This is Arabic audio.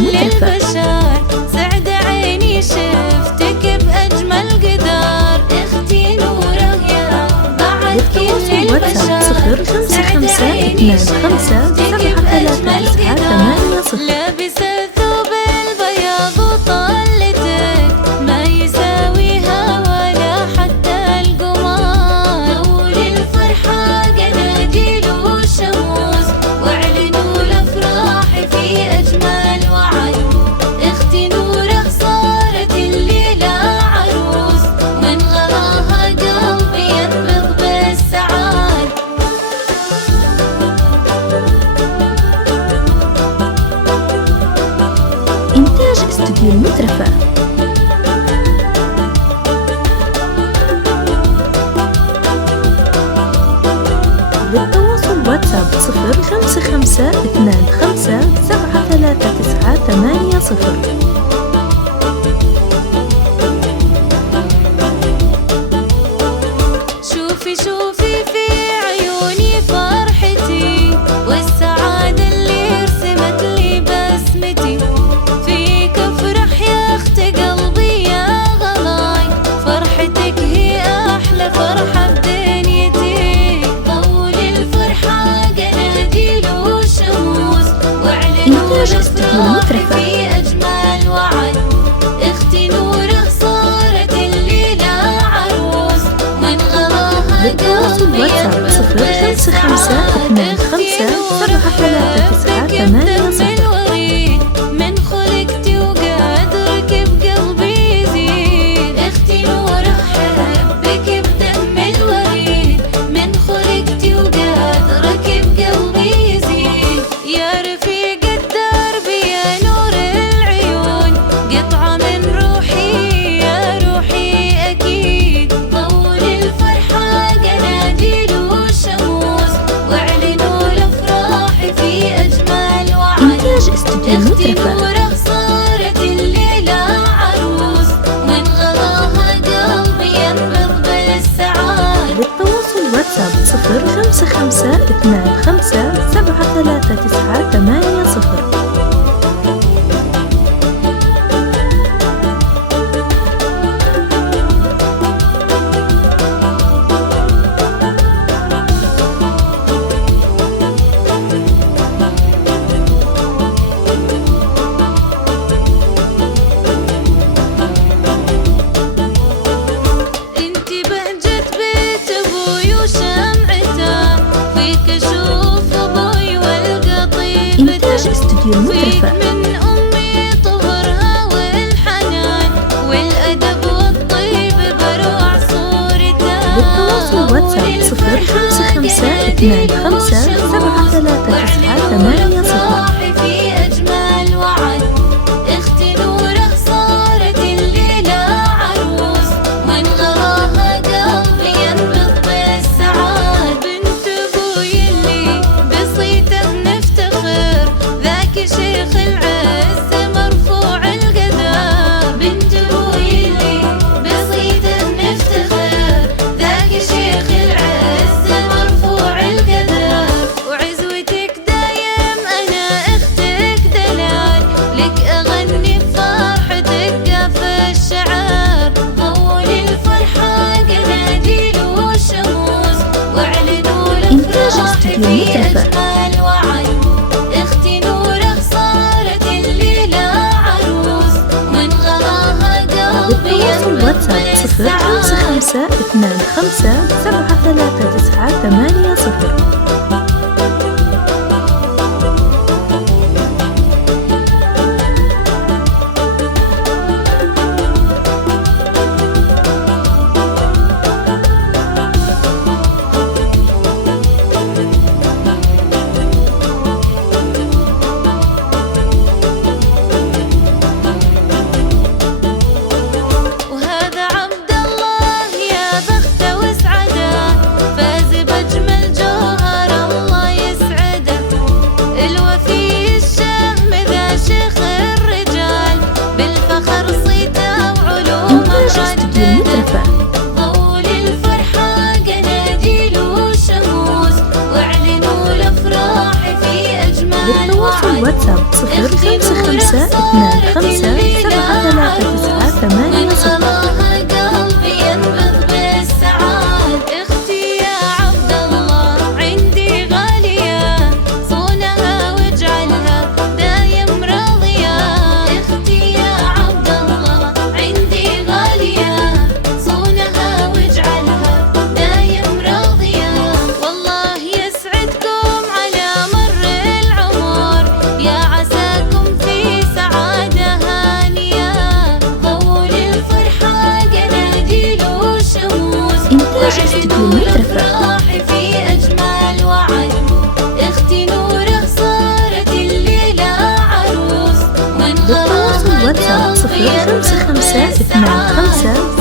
مترفة. سعد عيني شفتك بأجمل قدر، اختي نوره يا بعد كل البشر. 0525257390. لابسة ثوب البياض وطلتك ما يساويها ولا حتى القمر. طول الفرحة قناديل وشموس، واعلنوا الأفراح في أجمل وعد. اختي نوره صارت الليلة عروس، من غلاها قلبي ينبض بالسعاد. إنتاج استوديو المترفة. للتواصل واتساب 0552573980. شوفي شوفي في عيوني فرحتي، والسعادة اللي رسمت لي بسمتي. فيك افرح يا اخت قلبي يا غلاي، فرحتك هي احلى فرحة بدنيتي. طول الفرحة قناديل وشموس، واعلنوا الافراح في اجمل وعد. اختي نوره صارت الليلة عروس، من غلاها للتواصل قلبي واتساب ينبض بالسعاد. 0552573980. من خلقتي وقدرك بقلبي يزيد. اختي نوره حبك بدم الوريد، من خلقتي وقدرك بقلبي يزيد. يا رفيق الدرب يا نور العيون، قطعة من روحي يا روحي أكيد. طول الفرحة قناديل وشموس، واعلنوا الأفراح في أجمل وعد. إنتاج استوديو اختي المترفة. نوره صارت الليلة عروس، من غلاها قلبي ينبض بالسعاد. للتواصل واتساب 0552573980. انتي بهجة بيت ابوي وشمعته، فيك اشوف ابوي والقى طيبته. إنتاج استوديو فيك المترفة. من امي طهرها والحنان، والادب والطيب بروع صورته. للتواصل واتساب 0552573980. في أجمل وعد. اختي نوره صارت الليلة عروس، من غلاها قلبي ينبض بالسعاد. بنت ابوي اللي بصيته نفتخر، ذاك شيخ العز مرفوع القدر. بنت ابوي اللي بصيته نفتخر، ذاك شيخ العز مرفوع القدر. وعزوتك دايم انا اختك دلال، لك اغني بفرحتك قف الشعر. طول الفرحة قناديل وشموس، واعلنوا إنتاج الافراح استوديو في المترفة. اجمل وعد. اختي نوره صارت الليلة عروس، من غلاها قلبي للتواصل ينبض واتساب بالسعاد. 0552573980. وهذا عبد الله يا بخته وسعده، فاز بأجمل جوهر الله يسعده. الوفي الشهم ذا شيخ الرجال، بالفخر صيته وعلومه إنتاج استوديو عدده. المترفة. طول الفرحة قناديل وشموس، واعلنوا الأفراح في أجمل للتواصل وعد. واتساب اختي نوره 5 2 5 7 3 9 8 0. قلبي ينبض بالسعاد. اختي يا عبد الله عندي غالية، صونها واجعلها دايم راضية. اختي يا عبد الله عندي غالية، صونها واجعلها دايم راضية. والله يسعدكم على مر العمر، يا عساكم في سعادة هانية. ضووا للفرحة قناديل وشموس، إنتاج استديو المترفة. وعدوا في أجمل وعد. اختي نوره صارت الليلة عروس، بالتواصل واتساب 055 25